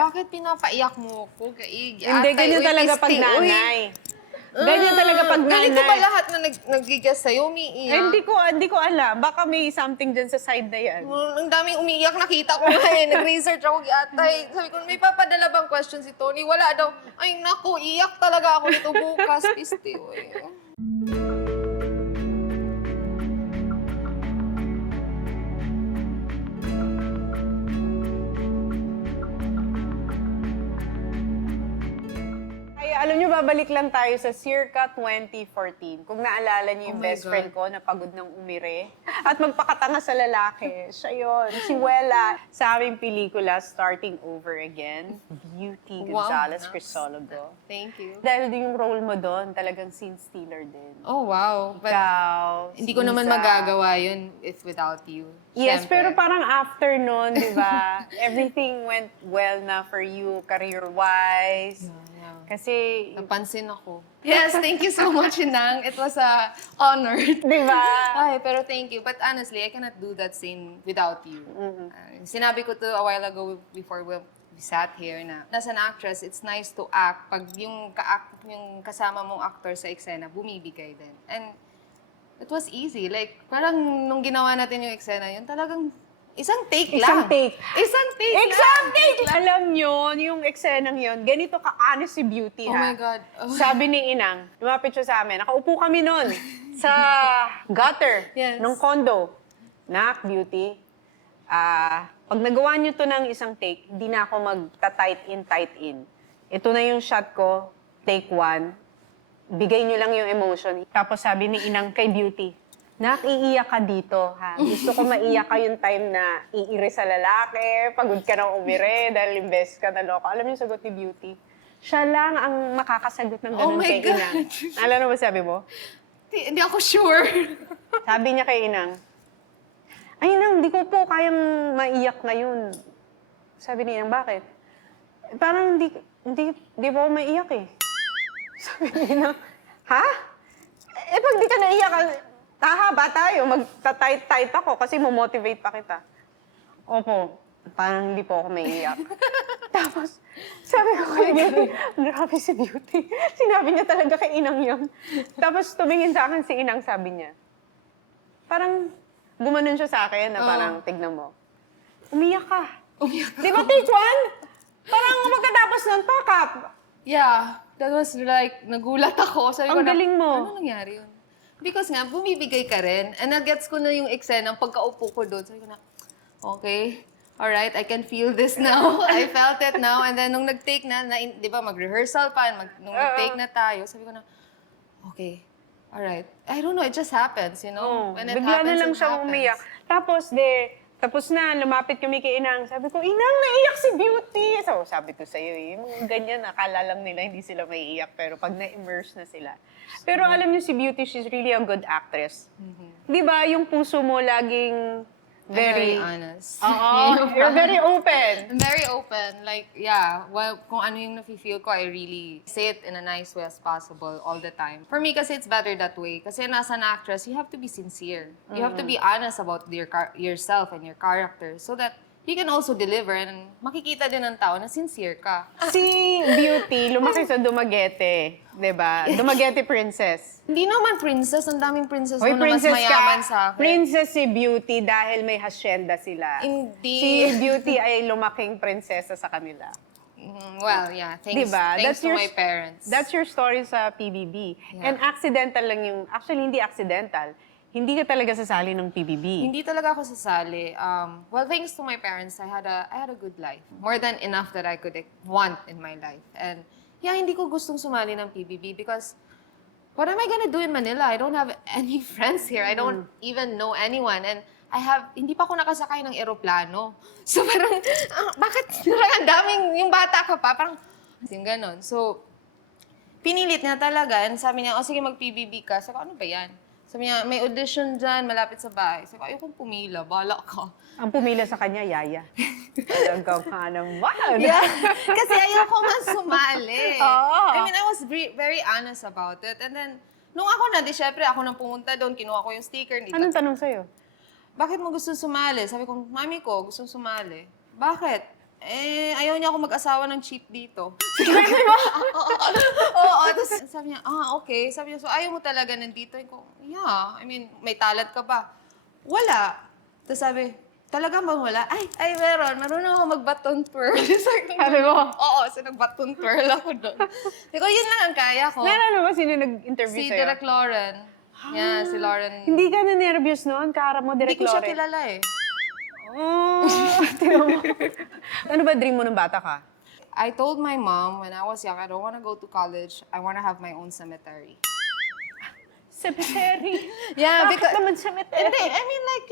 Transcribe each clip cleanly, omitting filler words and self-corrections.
Bakit pinapaiyak mo ko? Hindi, ganyan talaga pag nanay. Ganyan talaga pag nanay. Galing ko ba lahat na nag-gigas sa'yo, umiiyak? Eh, hindi ko alam. Baka may something dyan sa side na yan. Ang daming umiiyak, nakita ko nga eh. Nag-research ako atay. Sabi ko, may papadala bang question si Tony? Wala daw. Ay, naku, iyak talaga ako nito bukas. Piste, oy. Ay, alam nyo, babalik lang tayo sa circa 2014. Kung naalala nyo yung Oh my best God. friend ko na pagod ng umire at magpakatanga sa lalaki. Siya yun, si Wella. Sa aming pelikula, Starting Over Again, Beauty Wow, Gonzalez nice. Crisologo. Thank you. Dahil yung role mo doon, talagang scene stealer din. Oh, wow. But Ikaw, hindi ko naman Isa. magagawa yun if without you. Yes, Siyempre. pero parang after nun, di ba, everything went well na for you, career-wise. Yeah. Kasi, Napansin ako. Yes, thank you so much, Inang. It was a honor. di ba? Ay, pero thank you. But honestly, I cannot do that scene without you. Sinabi ko to a while ago before we sat here na as an actress, it's nice to act pag yung kasama mong actor sa eksena, bumibigay din. And it was easy. Like, parang nung ginawa natin yung eksena yun, talagang isang take lang. Isang take. Isang take lang. Isang take! Alam nyo, yung eksenang yun, ganito ka-honest si Beauty, Oh ha? my God. Oh. Sabi ni Inang, lumapit siya sa amin, nakaupo kami nun sa gutter Yes. ng condo. Nak, Beauty, pag nagawa nyo to ng isang take, hindi na ako magta-tight in. Ito na yung shot ko, take 1. Bigay nyo lang yung emotion. Tapos sabi ni Inang kay Beauty, Nak, iiyak ka dito, ha? Gusto ko maiyak ka yung time na iiri sa lalaki, pagod ka na umire, dahil imbes ka na loko. Alam niyo yung sagot ni Beauty? Siya lang ang makakasagot ng Oh ganun my kay God. Inang. Alam mo ba sabi mo? Hindi ako sure. Sabi niya kay Inang, ay Inang, di ko po kayang maiyak ngayon. Sabi ni Inang, bakit? Parang di po ako maiyak eh. Sabi ni Inang, ha? Eh pag di ka naiyak, hahaba tayo, magta-tight ako kasi mo-motivate pa kita. Opo, parang hindi po ako maiiyak. Tapos, sabi ko kay Beauty, grabe si Beauty. Sinabi niya talaga kay Inang yun. Tapos tumingin sa akin si Inang, sabi niya. Parang gumanon siya sa akin na parang, tignan mo. Umiyak ka. Di ba take 1? Parang pagkatapos nun, pack up. Yeah, that was like, nagulat ako. Sabi ko Ang galing mo. Ano nangyari yun? Because nga, bumibigay ka rin. And nag-gets ko na yung eksena, pagkaupo ko doon. Sabi ko na, okay, alright, I can feel this now. I felt it now. And then nung nag-take na di ba, mag-rehearsal pa, nung nag-take na tayo, sabi ko na, okay, alright. I don't know, it just happens, you know? When it Bigla na happens, lang it siyang happens. umiyak. Tapos na, lumapit kami kay Inang. Sabi ko, Inang, naiyak si Beauty. So, sabi ko sa'yo, yung mga ganyan, akala lang nila hindi sila maiiyak. Pero pag na-immerse na sila. Pero alam niyo si Beauty, she's really a good actress. Di ba, yung puso mo laging Very honest. Oo, you're very open. I'm very open. Like, yeah, well, kung ano yung nafe-feel ko, I really say it in a nice way as possible all the time. For me, kasi it's better that way. Kasi as an actress, you have to be sincere. You have to be honest about yourself and your character so that you can also deliver and makikita din ng tao na sincere ka. Si Beauty, lumaki sa Dumaguete. Di ba? Dumaguete princess. Hindi naman princess, ang daming princess Hoy, mo na mas princess mayaman ka. sa akin. Princess si Beauty dahil may hasyenda sila. Hindi. Si Beauty ay lumaking prinsesa sa kanila. Well, yeah, thanks, Diba? thanks to my parents. That's your story sa PBB. Yeah. And accidental lang yung, actually hindi accidental, hindi ka talaga sasali ng PBB. Hindi talaga ako sasali. Well, thanks to my parents, I had a good life. More than enough that I could want in my life. And yeah, hindi ko gustong sumali ng PBB because what am I gonna do in Manila? I don't have any friends here. I don't even know anyone. And hindi pa ako nakasakay ng eroplano. So parang, bakit parang ang daming, yung bata ka pa, parang, yung ganon. So, pinilit niya talaga. And sabi niya, sige mag-PBB ka. Sabi ko, ano ba yan? Sabi niya, may audition dyan, malapit sa bahay. Sabi ko, ayokong pumila, bahala ka. Ang pumila sa kanya, Yaya. Talagang ka naman. Yeah. Kasi ayoko man sumali. Oo. I mean, I was very honest about it. And then, nung ako na, di syempre, ako nang pumunta doon, kinuha ko yung sticker. Anong tanong sa'yo? Bakit mo gusto sumali? Sabi ko, mami ko, gusto sumali. Bakit? ayaw niya ako mag-asawa ng cheap dito. Oo, tapos sabi niya, okay. Sabi niya, so ayaw mo talaga nandito? Ko, yeah, I mean, may talent ka ba? Wala. Tapos sabi, talaga ba wala? Ay, meron. Marunong ako mag-baton twirl. Sabi mo? Oo, so nag-baton twirl ako doon. Sabi ko, yun lang ang kaya ko. Meron ba sino nag-interview Si sa'yo? Direk Lauren. Yeah, si Lauren. Hindi ka na nervous noon? Kaharap mo, Hindi Direk ko siya Lauren. kilala eh. Oh, tingnan mo. Ano ba dream mo nung bata ka? I told my mom when I was young, I don't want to go to college. I want to have my own cemetery. Cemetery. Yeah, Bakit because... naman cemetery? Hindi, I mean like,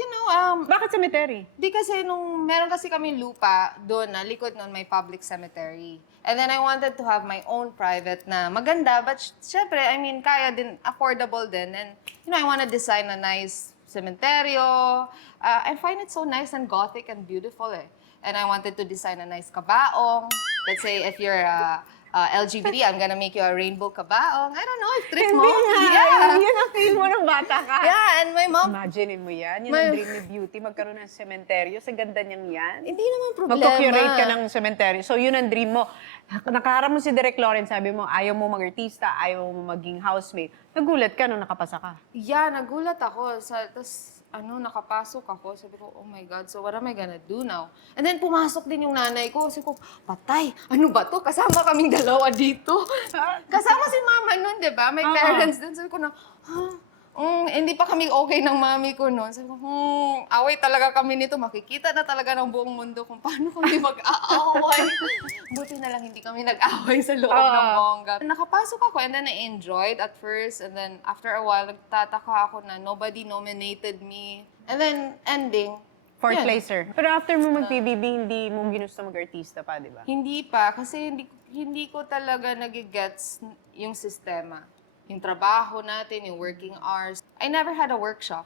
Bakit cemetery? di kasi meron kasi kami lupa doon na likod nun may public cemetery. And then I wanted to have my own private na maganda, but syempre, I mean, kaya din, affordable din. And, I want to design a nice cementerio. I find it so nice and gothic and beautiful eh. And I wanted to design a nice kabaong. Let's say if you're LGBT, I'm gonna make you a rainbow kabaong. I don't know if trip mo. Yeah. Yun ang feel mo nung bata ka. Yeah, and my mom, Imagine mo yan. Yun ang dream ni Beauty. Magkaroon ng cementerio. Sa ganda niyang yan. hindi naman problema. Magko-curate ka ng cemetery. So, yun ang dream mo. Nakaharap mo si Direk Lauren, sabi mo, ayaw mo mag-artista, ayaw mo maging housemate. Nagulat ka nung nakapasa ka. Yeah, nagulat ako. Tapos, nakapasok ako. Sabi ko, oh my God, so what am I gonna do now? And then, pumasok din yung nanay ko. Sabi ko, patay, ano ba to? Kasama kaming dalawa dito. Kasama si mama nun, di ba? May parents din. Sabi ko na, hindi pa kami okay ng mami ko noon. Sabi ko, away talaga kami nito. Makikita na talaga ng buong mundo kung paano kami mag-aaway. Buti na lang hindi kami nag-away sa loob ng bongga. Nakapasok ako and then I enjoyed at first. And then after a while, nagtataka ako na nobody nominated me. And then ending, Fourth yun. placer. Pero after mo mag-PBB, hindi mo ginusto mag-artista pa, di ba? Hindi pa. Kasi hindi ko talaga nagigets yung sistema. Yung trabaho natin, yung working hours. I never had a workshop.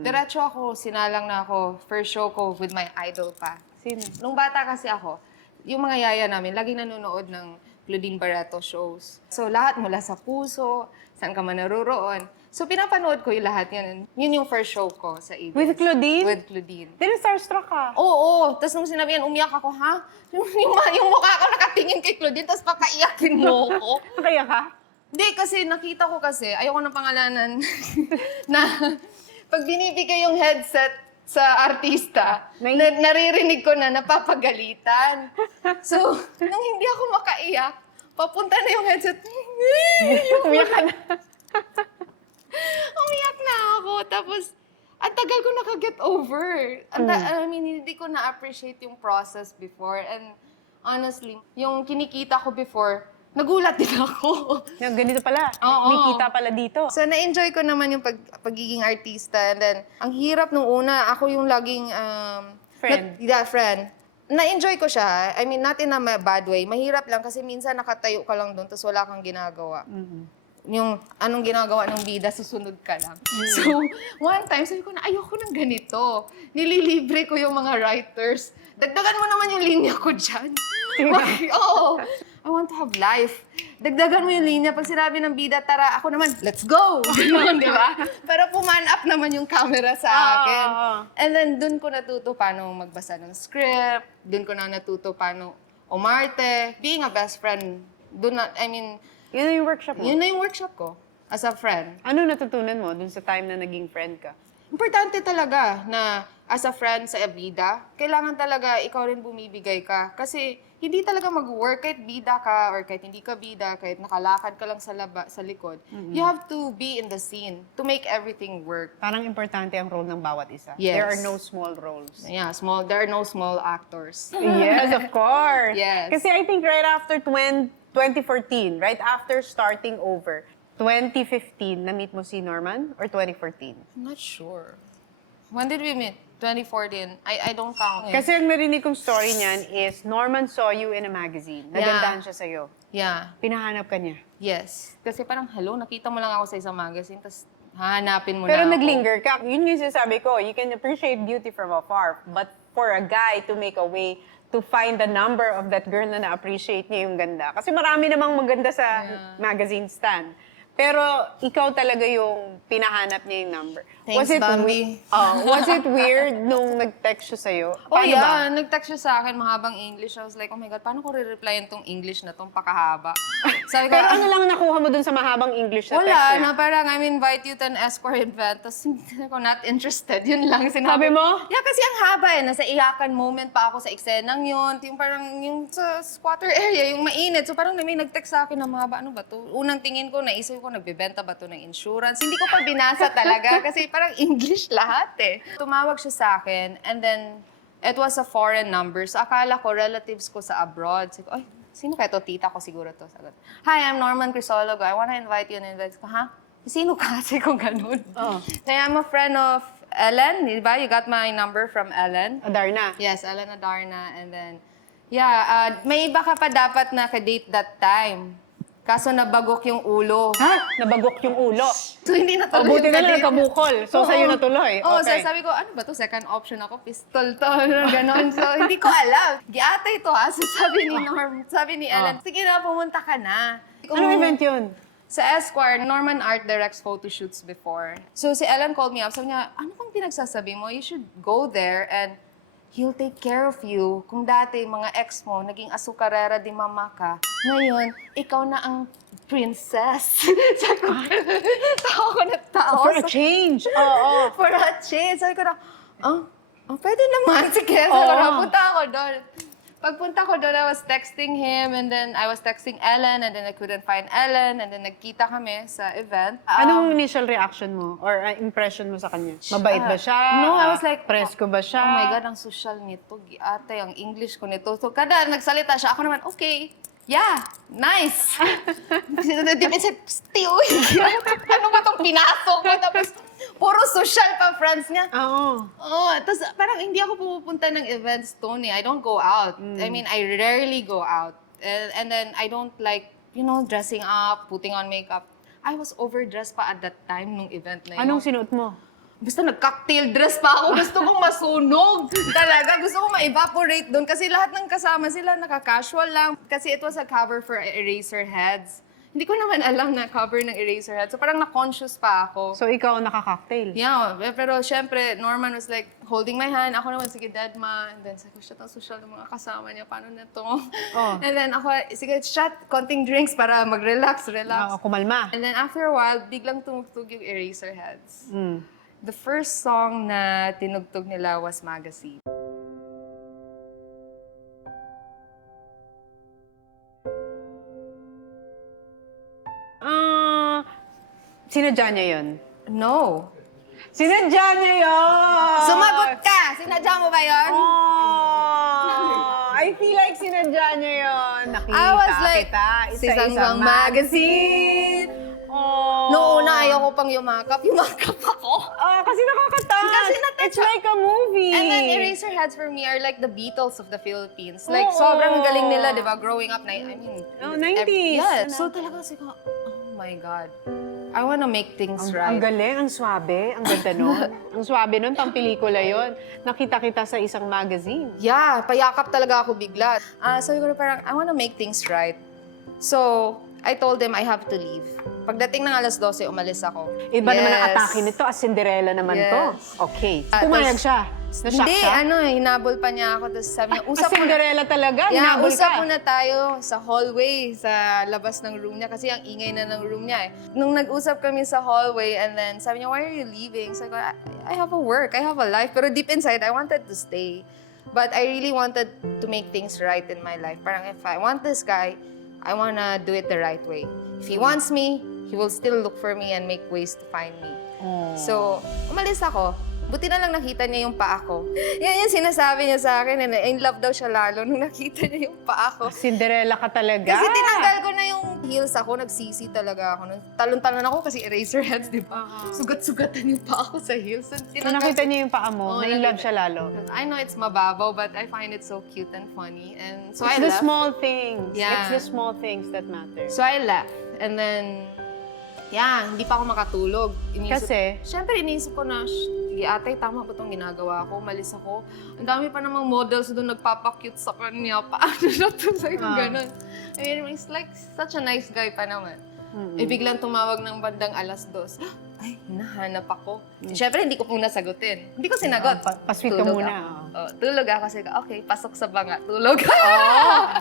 Diretso ako, sinalang na ako, first show ko with my idol pa. Sino? Nung bata kasi ako, yung mga yaya namin, laging nanonood ng Claudine Barreto shows. So lahat mula sa puso, saan ka man naroroon. So pinapanood ko yung lahat yun. Yun yung first show ko sa ABS. With Claudine? With Claudine. Then starstruck ka. Oo. Tapos nung sinabi yan, umiyak ako, ha? Yung mukha ko nakatingin kay Claudine, tapos pakaiyakin mo ako. Kaya ka? Hindi, kasi nakita ko kasi, ayoko ng pangalanan, na pag binibigay yung headset sa artista, naririnig ko na napapagalitan. So, nung hindi ako makaiyak, papunta na yung headset. Umiyak ka na. Umiyak na ako. Tapos, ang tagal ko nakaget over. I mean, hindi ko na-appreciate yung process before. And honestly, yung kinikita ko before, nagulat din ako. Yung ganito pala. Oo. May kita pala dito. So, na-enjoy ko naman yung pagiging artista. And then, ang hirap nung una, ako yung laging... Friend. Friend. Na-enjoy ko siya. I mean, not in a bad way. Mahirap lang kasi minsan nakatayo ka lang doon tapos wala kang ginagawa. Yung anong ginagawa ng bida, susunod ka lang. So, one time, sabi ko na, ayoko ng ganito. Nililibre ko yung mga writers. Dagdagan mo naman yung linya ko dyan. Oo. I want to have life. Dagdagan mo yung linya. Pag sinabi ng bida, tara, ako naman, let's go! Ganun, di ba? Para puman up naman yung camera sa akin. And then, dun ko natuto paano magbasa ng script. Dun ko na natuto paano umarte. Being a best friend. Dun na, I mean, Yun na yung workshop mo. yun na yung workshop ko as a friend. Ano natutunan mo dun sa time na naging friend ka? Importante talaga na as a friend sa bida, kailangan talaga ikaw rin bumibigay ka. Kasi hindi talaga mag-work kahit bida ka or kahit hindi ka bida, kahit nakalakad ka lang sa likod. You have to be in the scene to make everything work. Parang importante ang role ng bawat isa. Yes. There are no small roles. Yeah, there are no small actors. Yes, of course. Yes. Kasi I think right after 2014, right after starting over, 2015, na-meet mo si Norman? Or 2014? I'm not sure. When did we meet? 2014. I don't count. Kasi ang narinig kong story niyan is Norman saw you in a magazine. Nagandahan siya sa'yo. Yeah. Pinahanap ka niya. Yes. Kasi parang, hello, nakita mo lang ako sa isang magazine, tapos hahanapin mo Pero na ako. naglinger ka. Yun yung sinasabi ko, you can appreciate beauty from afar. But for a guy to make a way to find the number of that girl na na-appreciate niya yung ganda. Kasi marami namang maganda sa magazine stand. Pero ikaw talaga yung pinahanap niya yung number. Thanks, Bambi. Was it weird nung nag-text siya sa'yo? Oh Paano ba? yeah, nag-text siya sa akin, mahabang English. I was like, oh my God, paano ko re-replyan tong English na tong pakahaba? Sabi ko, Pero ano lang nakuha mo dun sa mahabang English na text wala, niya? na parang I invite you to an escort event. Tapos hindi ako not interested. Yun lang Sabi sinabi. mo? Yeah, kasi ang haba eh. Nasa iyakan moment pa ako sa eksenang yun. Yung parang yung sa squatter area, yung mainit. So parang may nag-text sa akin na mahaba. Ano ba to? Unang tingin ko, naisip ko, nagbebenta ba to ng insurance? Hindi ko pa binasa talaga kasi parang English lahat eh. Tumawag siya sa akin and then it was a foreign number. So akala ko relatives ko sa abroad. Sabi ko, ay, sino kaya to? Tita ko siguro to. Sagot, hi, I'm Norman Crisologo. I wanna invite you. And invite ko, ha? Sino ka? Sabi ko ganun. Oh. Kaya I'm a friend of Ellen, di ba? You got my number from Ellen. Adarna. Yes, Ellen Adarna. And then, yeah, may iba ka pa dapat na ka-date that time. Kaso nabagok yung ulo. Ha? Nabagok yung ulo. So, hindi na O, tuloy buti na yung lang ka-date. nagkabukol. So, sa'yo natuloy. Oo, Okay. so sabi ko, ano ba to? Second option ako, pistol to. Ganon. So, hindi ko alam. Giatay to ha. So, sabi ni Norm, sabi ni Ellen, sige na, pumunta ka na. Anong event yun? Sa Esquire, Norman Art directs photo shoots before. So si Ellen called me up. Sabi niya, ano bang pinagsasabi mo? You should go there and he'll take care of you. Kung dati, mga ex mo, naging asukarera di mama ka. Ngayon, ikaw na ang princess. Sabi ko, tao ko na tao. For a change. Oo. For a change. Sabi ko na, pwede naman. Sige, sabi ko Oo. na, punta ako doon. Pagpunta ko doon, I was texting him, and then I was texting Ellen, and then I couldn't find Ellen, and then nagkita kami sa event. Anong initial reaction mo or impression mo sa kanya? Mabait ba siya? No, I was like, presko ba siya? Oh my God, ang social nito. Ate, ang English ko nito. So, kada nagsalita siya, ako naman, okay. Yeah, nice. Di ba siya, still, ano ba itong pinasok ko? Tapos, puro social pa friends niya. Oo. Oh, tapos parang hindi ako pumupunta ng events, Tony. I don't go out. I mean, I rarely go out. And then I don't like, dressing up, putting on makeup. I was overdressed pa at that time nung event na yun. Anong sinuot mo? Basta nag-cocktail dress pa ako. Gusto kong masunog. Talaga, gusto kong ma-evaporate doon. Kasi lahat ng kasama sila naka-casual lang. Kasi it was a cover for Eraserheads. Hindi ko naman alam na cover ng Eraserheads. So parang na-conscious pa ako. So, ikaw naka-cocktail? Yeah, pero syempre, Norman was like holding my hand. Ako naman, sige, Dedma. And then, sabi ko, shit, ang social ng mga kasama niya. Paano na to? Oh. And then ako, sige, shot, konting drinks para mag-relax, relax. Oo, kumalma. And then after a while, biglang tumugtog yung Eraserheads. Mm. The first song na tinugtog nila was Magazine. Sinadya niya yun? No. Sinadya niya yun! Sumagot ka! Sinadya mo ba yun? Oh, I feel like sinadya niya yun. Nakita I was like, kita. Isa-isang magazine. Oh. Noong una, ayoko pang yumakap. Yumakap ako. Kasi nakakatawa. Kasi natouch It's like a movie. And then Eraserheads for me are like the Beatles of the Philippines. Like, Oo. sobrang galing nila, di ba? Growing up, I mean... 90s. Yeah, so talaga kasi ko, oh my God. I wanna make things Ang right. galing, ang swabe, ang ganda nun. Ang swabe nun, pang pelikula yon. Nakita kita sa isang magazine. Yeah, payakap talaga ako bigla. Sabi ko na parang, I wanna make things right. So, I told them I have to leave. Pagdating ng alas 12, umalis ako. Iba naman ang atake nito, as Cinderella naman Yes. to. Okay. Ah, Pumayag tas- siya. Na-shock Hindi, siya. hinabol pa niya ako. Tapos sabi niya, As usap mo na. Cinderella talaga, Yeah, hinabol usap ka. muna tayo sa hallway, sa labas ng room niya. Kasi ang ingay na ng room niya eh. Nung nag-usap kami sa hallway, and then sabi niya, why are you leaving? Sabi ko, I have a work, I have a life. Pero deep inside, I wanted to stay. But I really wanted to make things right in my life. Parang if I want this guy, I wanna do it the right way. If he wants me, he will still look for me and make ways to find me. So, umalis ako. Buti na lang nakita niya yung paa ko. Yan yung sinasabi niya sa akin. And in love daw siya lalo nung nakita niya yung paa ko. Cinderella ka talaga. Kasi tinanggal ko na yung heels ako. Nagsisi talaga ako. Talon-talon ako kasi Eraserheads, di ba? Sugat-sugatan yung paa ko sa heels. So, So, nakita niya yung paa mo, Oo, na-in-love nakita. siya lalo. I know it's mababaw, but I find it so cute and funny. And so It's I the left. small things. Yeah. It's the small things that matter. So I left. And then, yeah, hindi pa ako makatulog. Kasi? Siyempre, iniisip ko na, sige atay, tama ba itong ginagawa ko? Umalis ako. Ang dami pa namang models doon nagpapakute sa kanya. Paano na to? Sabi ko ganun. I mean, he's like such a nice guy pa naman. Eh, biglang tumawag ng bandang 2:00. Ay, hinahanap ako. Siyempre, hindi ko muna sagutin. Hindi ko sinagot. Pasweet ka Tulog muna. ako. Oh, tulog ako. Kasi, okay, pasok sa banga. Tulog.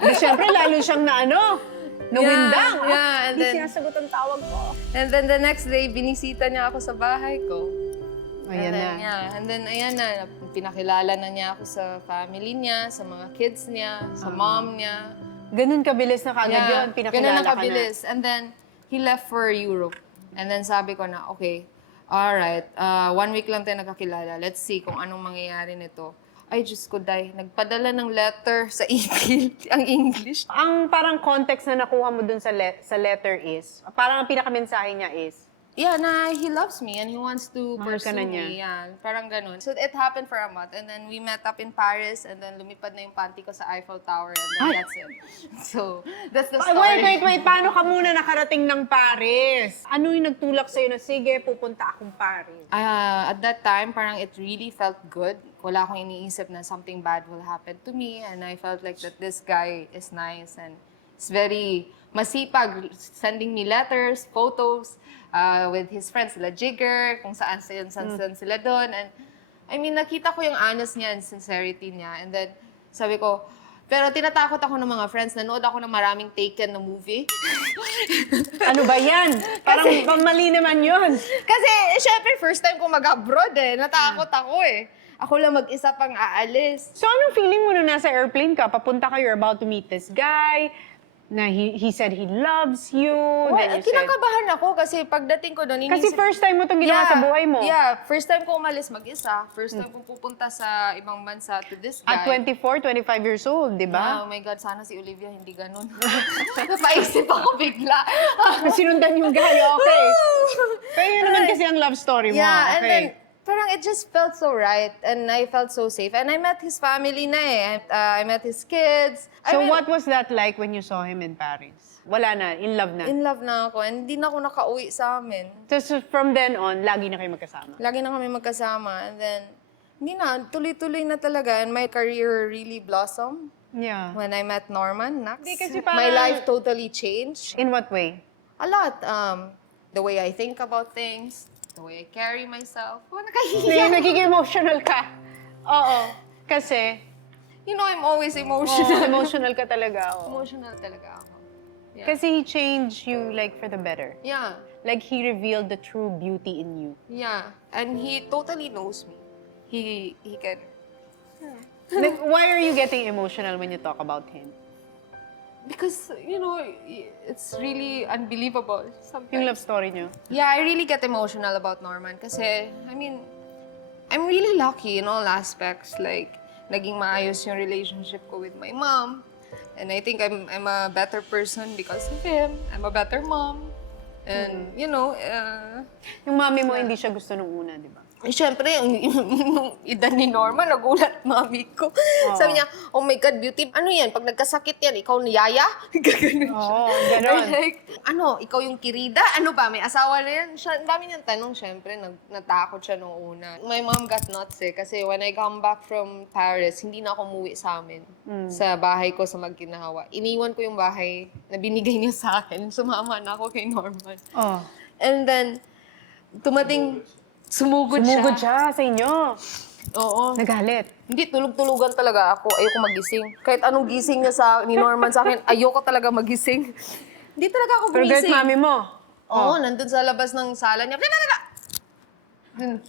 Di syempre, lalo siyang nawindang. Yeah, and Di then, sinasagot ang tawag ko. and then the next day, binisita niya ako sa bahay ko. Ayan and then, na. Yeah, and then, ayan na, pinakilala na niya ako sa family niya, sa mga kids niya, sa mom niya. Ganun kabilis na kagad yun, pinakilala ganun ang ka na. kabilis. And then, he left for Europe. And then sabi ko na, okay, alright, 1 week lang tayo nagkakilala. Let's see kung anong mangyayari nito. Ay, Diyos ko, day. Nagpadala ng letter sa email, ang English. Ang parang context na nakuha mo dun sa letter is, parang ang pinakamensahe niya is, Yeah, na he loves me and he wants to Mahal ka pursue na niya. me. Yeah, parang ganun. So it happened for a month and then we met up in Paris and then lumipad na yung panty ko sa Eiffel Tower and then that's it. So, that's the story. Wait. Paano ka muna nakarating ng Paris? Ano yung nagtulak sa'yo na, sige, pupunta akong Paris? At that time, parang it really felt good. Wala akong iniisip na something bad will happen to me and I felt like that this guy is nice and it's very masipag, sending me letters, photos, with his friends, sila Jigger, kung saan sila doon. And I mean, nakita ko yung honest niya and sincerity niya. And then, sabi ko, pero tinatakot ako ng mga friends. Nanood ako ng maraming Taken na movie. Ano ba yan? Parang mali naman yun. Kasi, syempre, first time ko mag-abroad eh. Natakot ako eh. Ako lang mag-isa pang aalis. So anong feeling mo nung nasa airplane ka? Papunta ka, you're about to meet this guy, na he said he loves you. Well, then you said, kinakabahan ako kasi pagdating ko doon, kasi first time mo itong ginawa sa buhay mo. Yeah, first time ko umalis mag-isa. First time ko pupunta sa ibang bansa to this guy. At 24, 25 years old, di ba? Oh my God, sana si Olivia hindi ganun. Napaisip ako bigla. Sinundan yung guy, okay. Pero yun naman kasi ang love story mo. Yeah, and okay. then, parang it just felt so right and I felt so safe. And I met his family na eh. I met his kids. I So mean, what was that like when you saw him in Paris? Wala na, in love na. in love na ako and hindi na ako nakauwi sa amin. So from then on, lagi na kayo magkasama. Lagi na kami magkasama. And then, hindi na, tuloy-tuloy na talaga. And my career really blossomed Yeah. when I met Norman. Nax. Hindi, kasi My parang- life totally changed. In what way? A lot. The way I think about things, the way I carry myself. Oh, Hindi, nakahihiya. nagiging emotional ka. Oo. Kasi, You know, I'm always emotional. emotional ka talaga. Oo. Emotional talaga ako. Yeah. Kasi he changed you like for the better. Yeah. Like he revealed the true beauty in you. Yeah. And he totally knows me. He can... Like, why are you getting emotional when you talk about him? Because, you know, it's really unbelievable sometimes. Yung love story niyo? Yeah, I really get emotional about Norman kasi, I mean, I'm really lucky in all aspects. Like, naging maayos yung relationship ko with my mom. And I think I'm a better person because of him. I'm a better mom. And, you know, Yung mami mo hindi siya gusto nung una, di ba? Siyempre, yung edad ni Norman, nagulat mami ko. Sabi niya, oh my God, beauty, ano yan? Pag nagkasakit yan, ikaw ni Yaya? Gaganon siya. Oo, ganon. Like, ano, ikaw yung kirida? Ano ba, may asawa na yan? Siya, ang dami niyang tanong, siyempre, natakot siya nung una. My mom got nuts eh, kasi when I come back from Paris, hindi na ako umuwi sa amin. Sa bahay ko sa Magkinawa. Iniwan ko yung bahay na binigay niya sa akin. Sumama na ako kay Norman. Oh. And then, sumugod siya sa inyo. Oo. Nagalit. Hindi, tulog-tulugan talaga ako. Ayoko magising. Kahit anong gising niya ni Norman sa akin, ayoko talaga magising. Hindi talaga ako Pero guys, gumising. mami mo. Oo, nandun sa labas ng sala niya.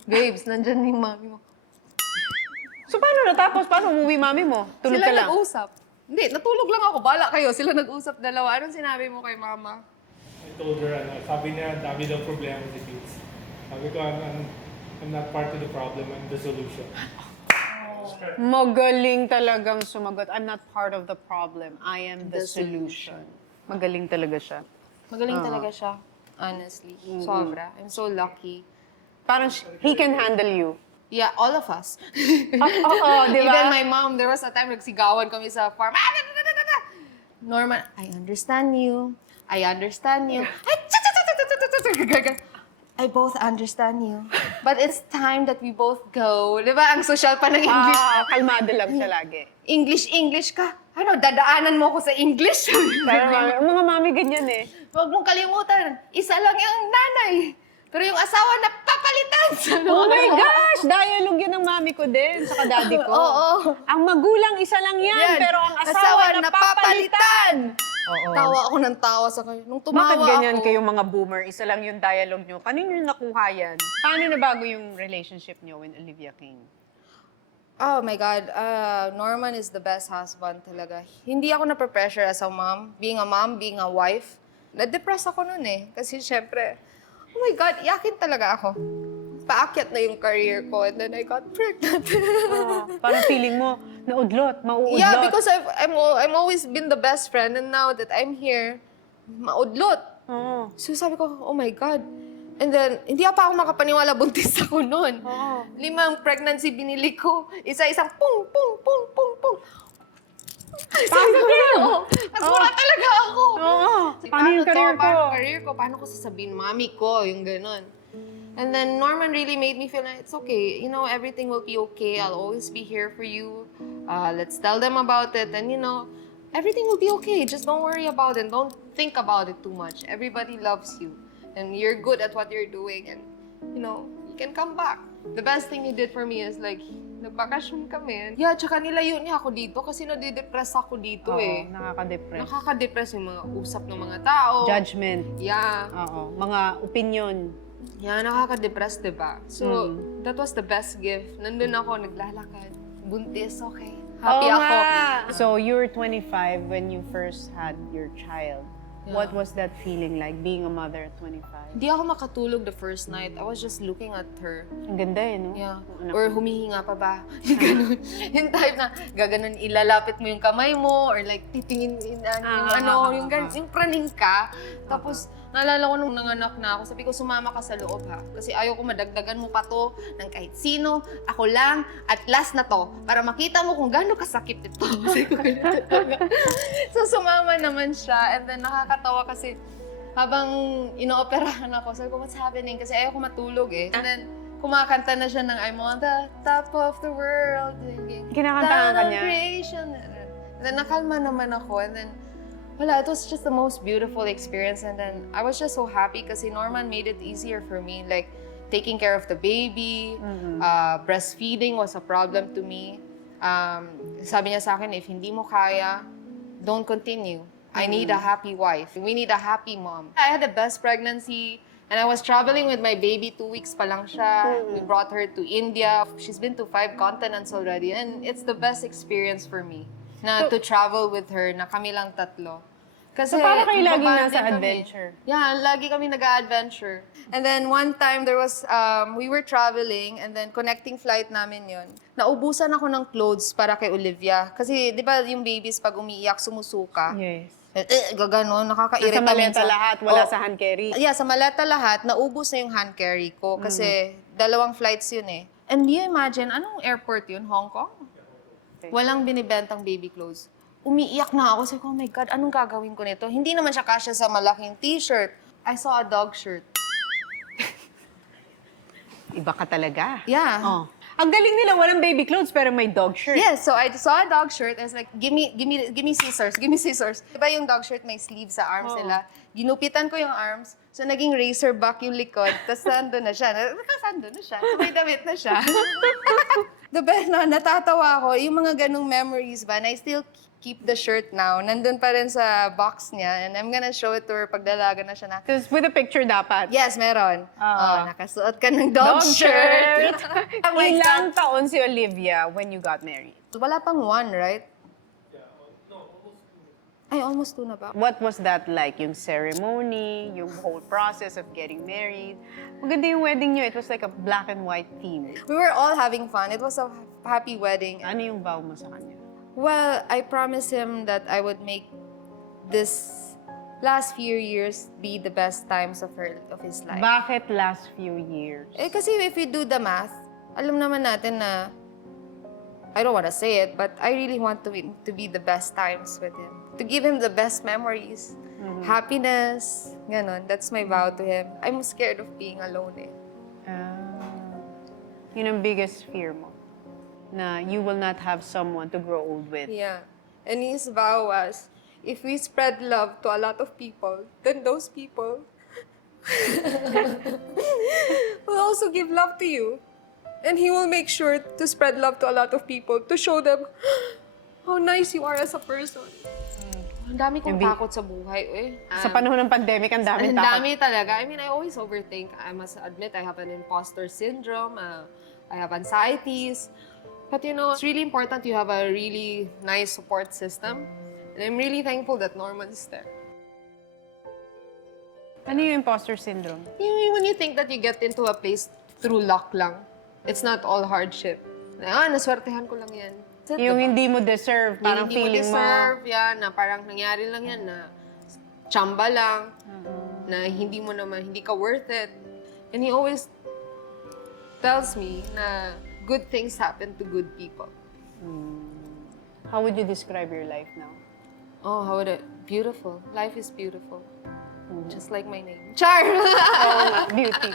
Babes, nandyan yung mami mo. So paano natapos? Paano umuwi mami mo? Tulog Sila ka lang? nag-usap. Hindi, natulog lang ako. Bala kayo. Sila nag-usap dalawa. Anong sinabi mo kay mama? I told her, sabi niya, dami daw problema si kids. Sabi ko, I'm not part of the problem, I'm the solution. Magaling talagang sumagot. I'm not part of the problem. I am the solution. Magaling talaga siya. Magaling talaga siya. Honestly. Sobra. I'm so lucky. Parang he can handle you. Yeah, all of us. Oo, di ba? Even my mom, there was a time nagsigawan kami sa farm. Norman, I understand you. I understand you. I both understand you. But it's time that we both go. Di ba? Ang social pa ng English. Kalmado lang siya lagi. English ka. dadaanan mo ako sa English. Kaya ang mga mami ganyan eh. Huwag mong kalimutan, isa lang yung nanay. Pero yung asawa na papalitan sa Oh my gosh! Dialogue yun ng mami ko din, sa daddy ko. Oo. Ang magulang isa lang yan, Yan. pero ang asawa na papalitan. Oo. Tawa ako ng tawa sa kanya. Nung tumawa Bakit ganyan ako, kayong mga boomer? Isa lang yung dialogue nyo. Kanino yung nakuha yan? Paano nabago yung relationship nyo with Olivia King? Oh my God, Norman is the best husband talaga. Hindi ako na-pressure as a mom, being a wife. Na-depress ako noon eh. Kasi syempre, oh my God, iyakin talaga ako. Paakyat na yung career ko and then I got pregnant. Parang feeling mo, naudlot, mauudlot. Yeah, because I'm always been the best friend and now that I'm here, maudlot. Oo. So sabi ko, oh my God. And then, hindi pa ako makapaniwala, buntis ako noon. Oo. 5 pregnancy binili ko. Isa-isang pung, pung, pung, pung, pung. Paano yun? Nagmura talaga ako. Oo. Paano yung career ko? Paano career ko? Paano ko sasabihin, mami ko, yung ganun. And then Norman really made me feel like it's okay. You know, everything will be okay. I'll always be here for you. Let's tell them about it. And you know, everything will be okay. Just don't worry about it. Don't think about it too much. Everybody loves you. And you're good at what you're doing. And, you know, you can come back. The best thing he did for me is like, nagbakasyon kami. Yeah, tsaka nilayo niya ako dito kasi nadidepress ako dito eh. Nakaka-depress. Nakaka-depress yung mga usap ng mga tao. Judgment. Yeah. Oo. Mga opinion. Yeah, nakaka-depress, diba? So, that was the best gift. Nandun ako, naglalakad. Buntis, okay. Happy Oo ako. nga. So, you were 25 when you first had your child. Yeah. What was that feeling like, being a mother at 25? Hindi ako makatulog the first night. I was just looking at her. Ang ganda eh, no? Yeah. Ang anak Or mo. humihinga pa ba? Yung ganun. Yung type na, gaganon, ilalapit mo yung kamay mo, or like, titingin, yung praning ka. Tapos, naalala ko nung nanganak na ako, sabi ko, sumama ka sa loob ha. Kasi ayaw ko madagdagan mo pa to ng kahit sino, ako lang, at last na to, para makita mo kung gaano kasakit ito. Sabi ko, ganito talaga. So, sumama naman siya, and then nakakatawa kasi, habang inooperahan ako, sabi ko, what's happening? Kasi ayaw ko matulog eh. And then, kumakanta na siya ng I'm on the top of the world. Kinakantahan ka niya? Creation. And then, nakalma naman ako. And then, wala, it was just the most beautiful experience. And then, I was just so happy kasi Norman made it easier for me. Like, taking care of the baby, breastfeeding was a problem to me. Sabi niya sa akin, if hindi mo kaya, don't continue. I need a happy wife. We need a happy mom. I had the best pregnancy, and I was traveling with my baby 2 weeks pa lang siya. We brought her to India. She's been to 5 continents already, and it's the best experience for me na to travel with her, na kami lang tatlo. Kasi So, para kayo laging babanding nasa kami. adventure? Yeah, lagi kami nag-adventure. And then one time there was, we were traveling and then connecting flight namin yun. Naubusan ako ng clothes para kay Olivia. Kasi di ba yung babies pag umiiyak, sumusuka. Yes. Gaganon, nakakairita Sa maleta minsan. lahat, wala Oh, sa hand carry. Yeah, sa maleta lahat, naubos na yung hand carry ko. Kasi 2 flights yun eh. And you imagine, anong airport yun? Hong Kong? Walang binibentang baby clothes. Umiiyak na ako. Sabi ko, oh my God, anong gagawin ko nito? Hindi naman siya kasya sa malaking t-shirt. I saw a dog shirt. Iba ka talaga. Yeah. Oh. Ang galing nila, walang baby clothes pero may dog shirt. Yes, so I saw a dog shirt. I was like, give me scissors, give me scissors. Diba yung dog shirt may sleeves sa arms nila? Ginupitan ko yung arms. So naging razor back yung likod. Tapos nandun na siya. Nakasando na siya. May damit na siya. The best na, natatawa ako. Yung mga ganung memories ba, and I still keep the shirt now. Nandun pa rin sa box niya. And I'm gonna show it to her pag dalaga na siya na. Tapos with a picture dapat. Yes, meron. Ah. Nakasuot ka ng dog shirt. Oh my God. Ilang taon si Olivia when you got married? Wala pang 1, right? Ay, almost 2 na ba? What was that like? Yung ceremony, yung whole process of getting married. Maganda yung wedding niyo. It was like a black and white theme. We were all having fun. It was a happy wedding. Ano yung vow mo sa kanya? Well, I promised him that I would make this last few years be the best times of his life. Bakit last few years? Kasi if we do the math, alam naman natin na, I don't want to say it, but I really want to be the best times with him. To give him the best memories, happiness, ganon. That's my vow to him. I'm scared of being alone eh. Yun ang biggest fear mo. Na you will not have someone to grow old with. Yeah. And his vow was, if we spread love to a lot of people, then those people will also give love to you. And he will make sure to spread love to a lot of people to show them how nice you are as a person. Ang dami kong Hindi. takot sa buhay. Sa panahon ng pandemic, ang daming Ang takot. dami talaga. I mean, I always overthink. I must admit, I have an imposter syndrome. I have anxieties. But you know, it's really important you have a really nice support system. And I'm really thankful that Norman's there. Ano yung imposter syndrome? When you think that you get into a place through luck lang, it's not all hardship. Naswertehan ko lang yan. That's it, Yung diba? hindi mo deserve, parang hindi feeling mo deserve, yan, na parang nangyari lang yan, na tsamba lang, na hindi mo naman, hindi ka worth it. And he always tells me na good things happen to good people. How would you describe your life now? Oh, how would it? Beautiful. Life is beautiful. Just like my name. Char! Oo nga, beauty.